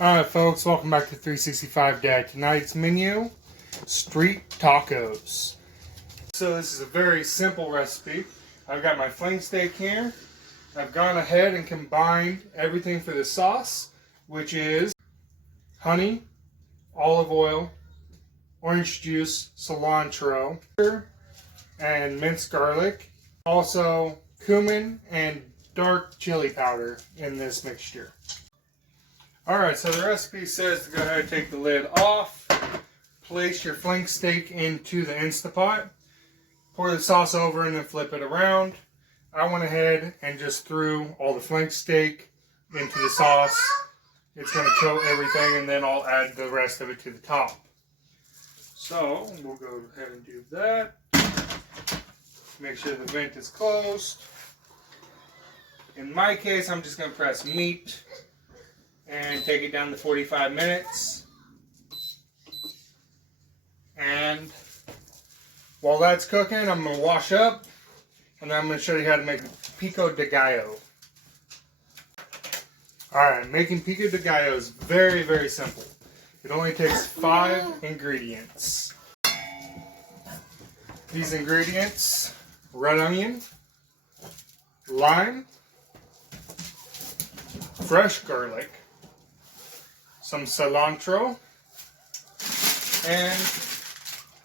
Alright folks, welcome back to 365 Dad. Tonight's menu, street tacos. So this is a very simple recipe. I've got my flank steak here. I've gone ahead and combined everything for the sauce, which is honey, olive oil, orange juice, cilantro, and minced garlic. Also cumin and dark chili powder in this mixture. Alright, so the recipe says to go ahead and take the lid off, place your flank steak into the Instapot, pour the sauce over and then flip it around. I went ahead and just threw all the flank steak into the sauce. It's going to coat everything and then I'll add the rest of it to the top. So, we'll go ahead and do that. Make sure the vent is closed. In my case, I'm just going to press meat and take it down to 45 minutes. And while that's cooking, I'm going to wash up and then I'm going to show you how to make pico de gallo. Alright, making pico de gallo is very, very simple. It only takes 5 ingredients. These ingredients: red onion, lime, fresh garlic, some cilantro, and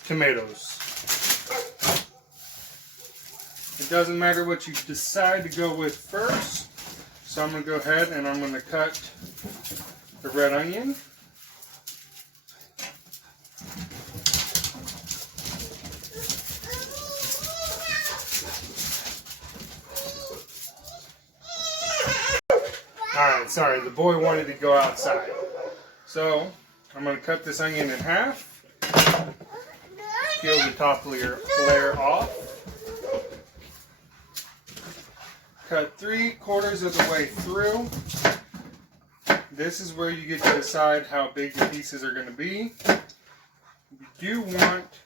tomatoes. It doesn't matter what you decide to go with first. So I'm going to go ahead and I'm going to cut the red onion. Alright, sorry, the boy wanted to go outside. So, I'm going to cut this onion in half. Peel the top layer off. Cut 3/4 of the way through. This is where you get to decide how big your pieces are going to be. You do want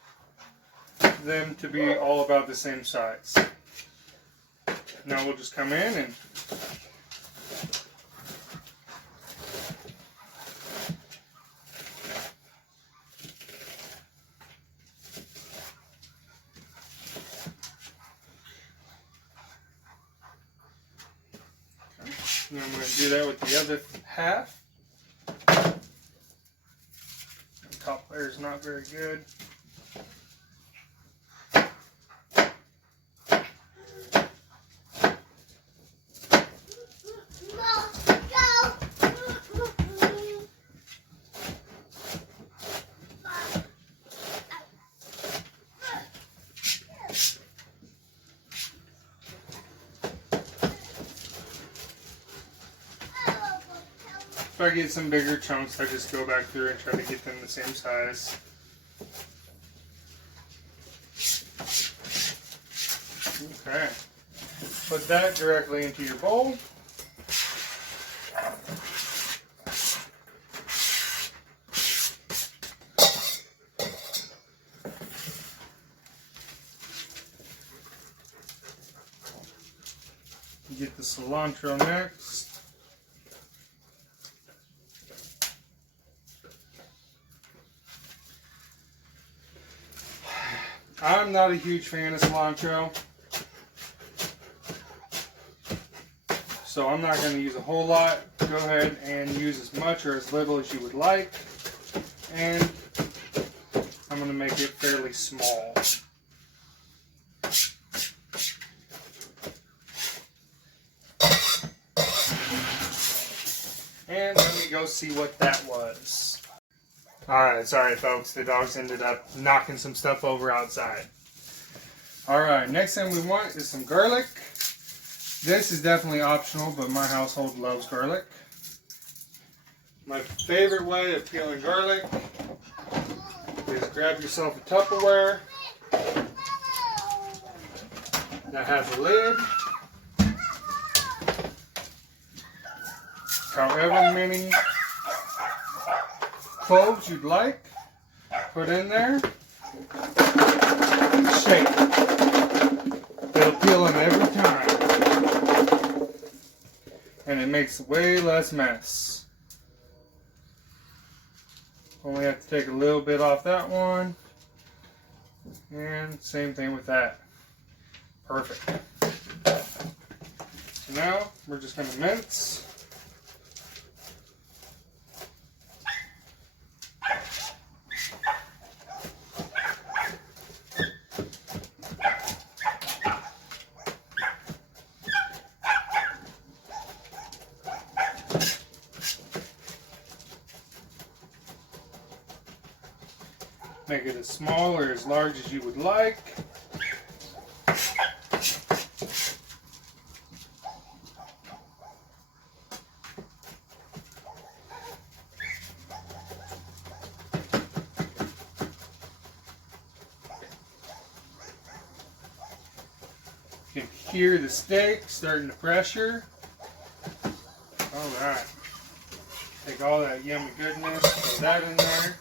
them to be all about the same size. Now we'll just come in and and I'm going to do that with the other half. The top layer is not very good. If I get some bigger chunks, I just go back through and try to get them the same size. Okay. Put that directly into your bowl. Get the cilantro next. I'm not a huge fan of cilantro, so I'm not going to use a whole lot. Go ahead and use as much or as little as you would like, and I'm going to make it fairly small. And let me go see what that was. Alright, sorry folks, the dogs ended up knocking some stuff over outside. Alright, next thing we want is some garlic. This is definitely optional, but my household loves garlic. My favorite way of peeling garlic is grab yourself a Tupperware that has a lid. However many cloves you'd like, put in there, shake. It'll peel in every time, and it makes way less mess. Only have to take a little bit off that one. And same thing with that. Perfect. So now we're just going to mince. Make it as small or as large as you would like. You can hear the steak starting to pressure. Alright. Take all that yummy goodness, throw that in there.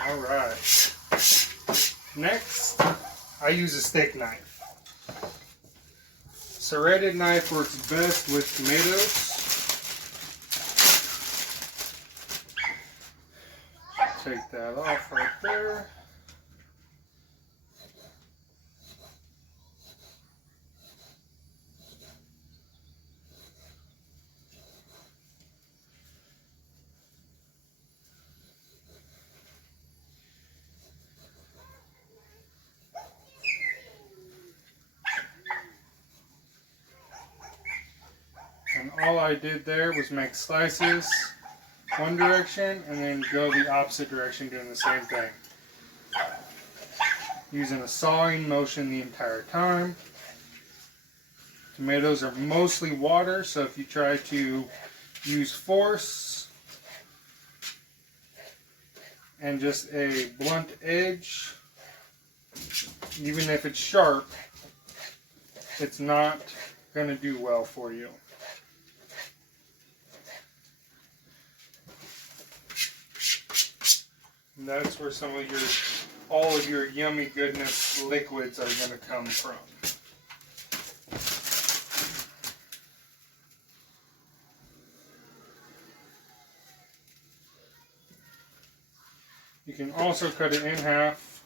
Alright. Next, I use a steak knife. Serrated knife works best with tomatoes. Take that off right there. And all I did there was make slices one direction and then go the opposite direction doing the same thing. Using a sawing motion the entire time. Tomatoes are mostly water, so if you try to use force and just a blunt edge, even if it's sharp, it's not going to do well for you. And that's where all of your yummy goodness liquids are going to come from. You can also cut it in half.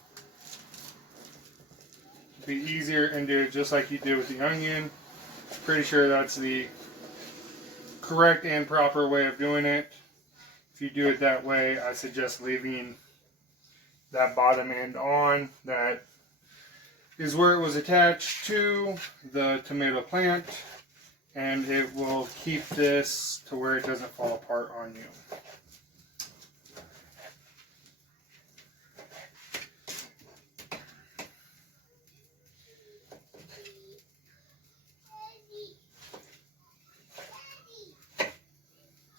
It'd be easier and do it just like you did with the onion. Pretty sure that's the correct and proper way of doing it. If you do it that way, I suggest leaving that bottom end on. That is where it was attached to the tomato plant, and it will keep this to where it doesn't fall apart on you.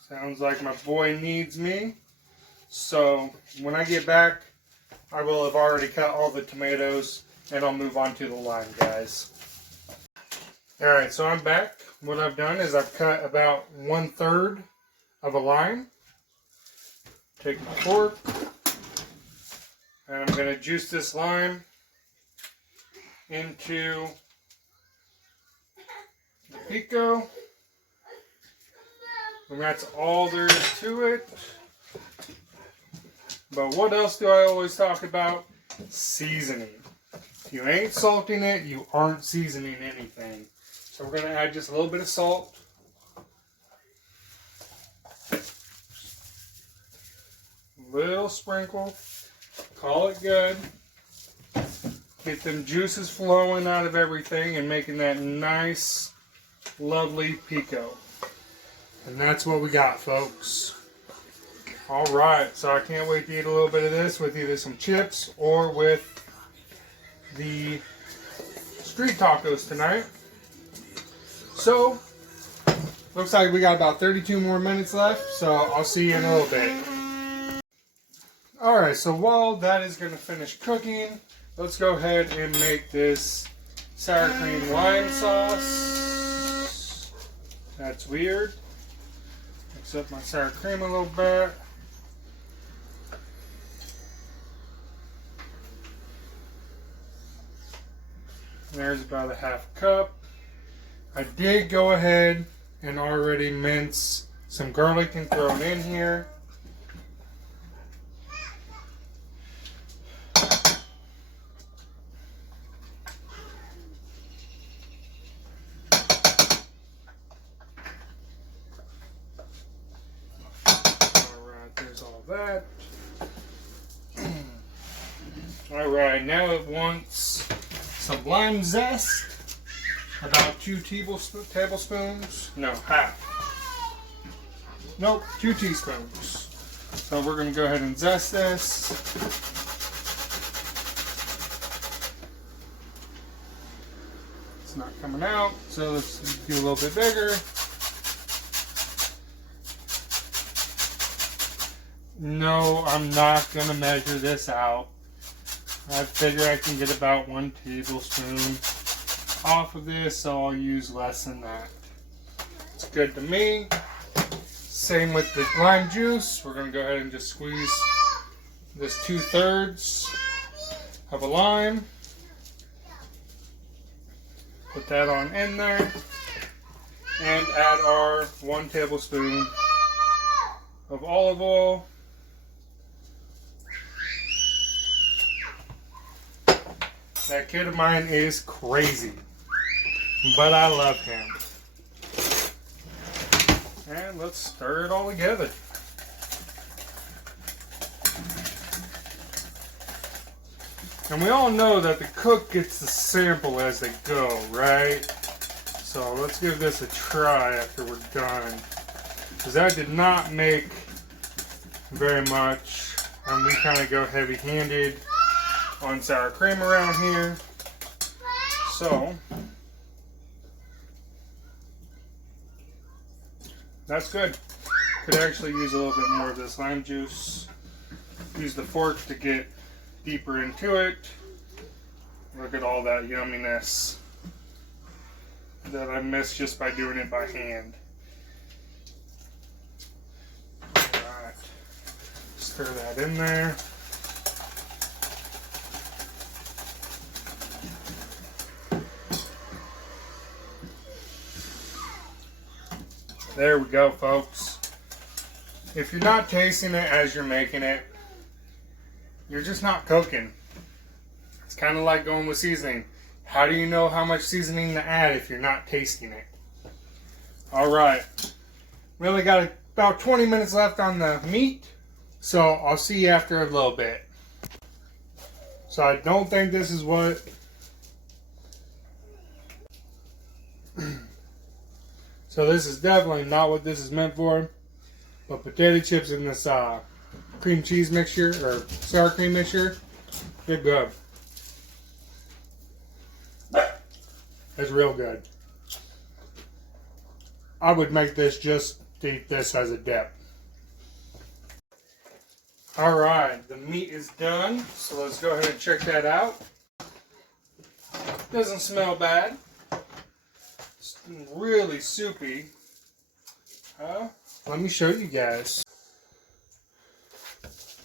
Sounds like my boy needs me. So when I get back, I will have already cut all the tomatoes and I'll move on to the lime, guys. Alright, so I'm back. What I've done is I've cut about 1/3 of a lime. Take my fork and I'm going to juice this lime into the pico. And that's all there is to it. But what else do I always talk about? Seasoning. If you ain't salting it, you aren't seasoning anything. So we're going to add just a little bit of salt. Little sprinkle. Call it good. Get them juices flowing out of everything and making that nice, lovely pico. And that's what we got, folks. Alright, so I can't wait to eat a little bit of this with either some chips or with the street tacos tonight. So, looks like we got about 32 more minutes left, so I'll see you in a little bit. Alright, so while that is going to finish cooking, let's go ahead and make this sour cream lime sauce. That's weird. Mix up my sour cream a little bit. There's about a 1/2 cup. I did go ahead and already mince some garlic and throw it in here. Alright, there's all that. Alright, now it wants some lime zest. About 2 tablespoons. No, half. Nope, 2 teaspoons. So we're going to go ahead and zest this. It's not coming out, so let's do a little bit bigger. No, I'm not going to measure this out. I figure I can get about 1 tablespoon off of this, so I'll use less than that. It's good to me. Same with the lime juice. We're going to go ahead and just squeeze this 2/3 of a lime. Put that on in there. And add our 1 tablespoon of olive oil. That kid of mine is crazy, but I love him. And let's stir it all together. And we all know that the cook gets the sample as they go, right? So let's give this a try after we're done. Because that did not make very much. And we kind of go heavy-handed on sour cream around here. So that's good. Could actually use a little bit more of this lime juice. Use the fork to get deeper into it. Look at all that yumminess that I missed just by doing it by hand. Alright. Stir that in there. There we go, folks. If you're not tasting it as you're making it, you're just not cooking. It's kind of like going with seasoning. How do you know how much seasoning to add if you're not tasting it? Alright. We only got about 20 minutes left on the meat, so I'll see you after a little bit. So I don't think this is what... So this is definitely not what this is meant for, but potato chips in this cream cheese mixture, or sour cream mixture, they're good. It's real good. I would make this just to eat this as a dip. Alright, the meat is done, so let's go ahead and check that out. Doesn't smell bad. Really soupy. Let me show you guys.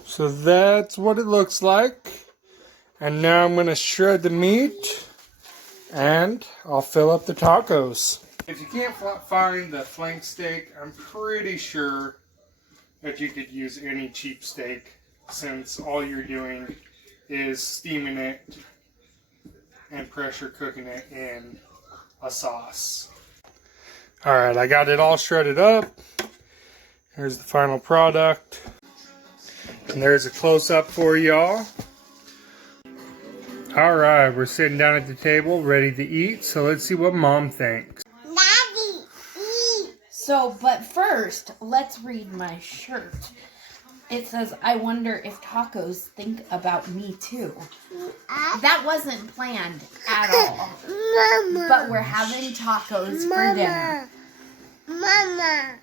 So that's what it looks like. And now I'm going to shred the meat and I'll fill up the tacos. If you can't find the flank steak, I'm pretty sure that you could use any cheap steak, since all you're doing is steaming it and pressure cooking it in a sauce. Alright, I got it all shredded up. Here's the final product. And there's a close-up for y'all. Alright, we're sitting down at the table ready to eat, so let's see what Mom thinks. Daddy, eat! So, but first, let's read my shirt. It says, I wonder if tacos think about me too. That wasn't planned at all. Mama. But we're having tacos for dinner. Mama.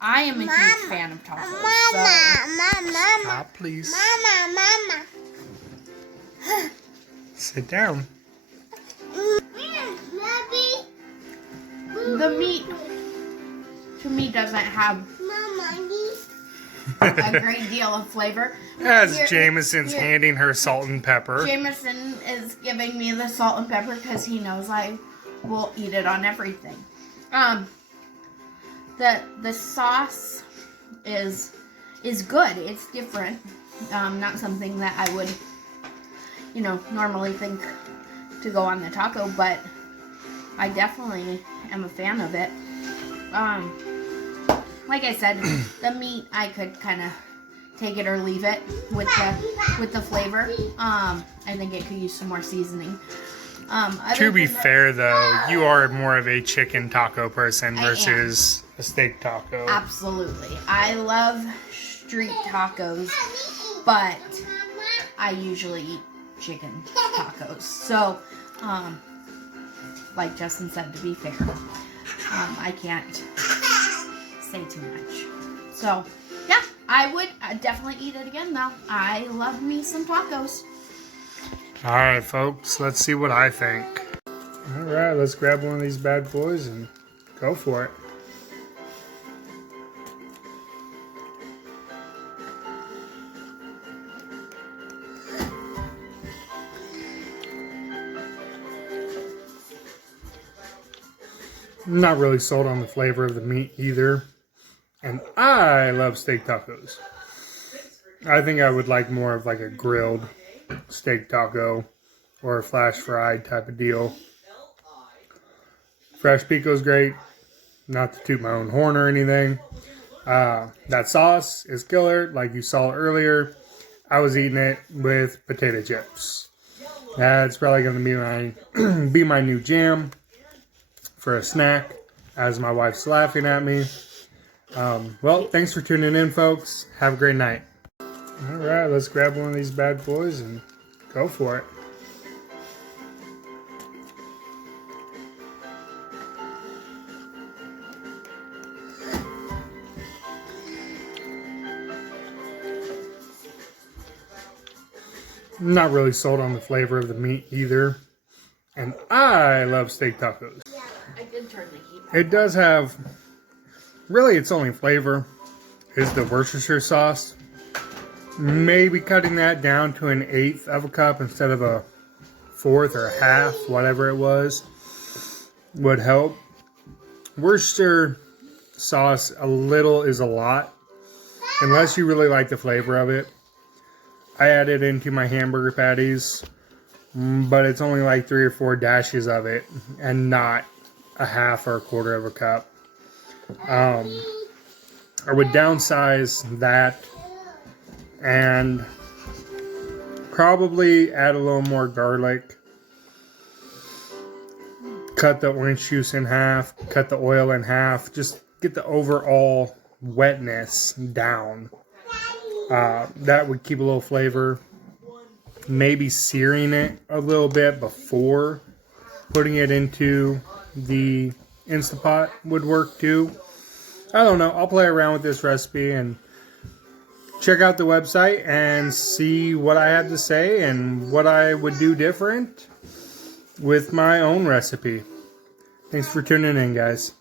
I am a huge fan of tacos. Mama. Stop, please. Mama. Sit down. The meat, to me, doesn't have a great deal of flavor. As Jameson's handing her salt and pepper. Jameson is giving me the salt and pepper because he knows I we'll eat it on everything. The sauce is good. It's different. Not something that I would, normally think to go on the taco, but I definitely am a fan of it. Like I said, the meat I could kind of take it or leave it with the flavor. I think it could use some more seasoning. To be fair, though, you are more of a chicken taco person versus a steak taco. Absolutely. I love street tacos, but I usually eat chicken tacos. So, like Justin said, to be fair, I can't say too much. So, yeah, I would definitely eat it again, though. I love me some tacos. Alright, folks, let's see what I think. Alright, let's grab one of these bad boys and go for it. I'm not really sold on the flavor of the meat either. And I love steak tacos. I think I would like more of like a grilled steak taco or a flash fried type of deal. Fresh pico's great. Not to toot my own horn or anything. That sauce is killer. Like you saw earlier, I was eating it with potato chips. That's probably going to be my new jam for a snack, as my wife's laughing at me. Well, thanks for tuning in, folks. Have a great night. Alright, let's grab one of these bad boys and go for it. I'm not really sold on the flavor of the meat either. And I love steak tacos. Yeah, I did turn the heat. It does have, really its only flavor is the Worcestershire sauce. Maybe cutting that down to an 1/8 of a cup instead of a 1/4 or a half, whatever it was, would help. Worcestershire sauce, a little is a lot, unless you really like the flavor of it. I add it into my hamburger patties, but it's only like 3 or 4 dashes of it, and not a half or a 1/4 of a cup. I would downsize that and probably add a little more garlic. Cut the orange juice in half, cut the oil in half, just get the overall wetness down. That would keep a little flavor. Maybe searing it a little bit before putting it into the Instapot would work too. I don't know. I'll play around with this recipe and check out the website and see what I had to say and what I would do different with my own recipe. Thanks for tuning in, guys.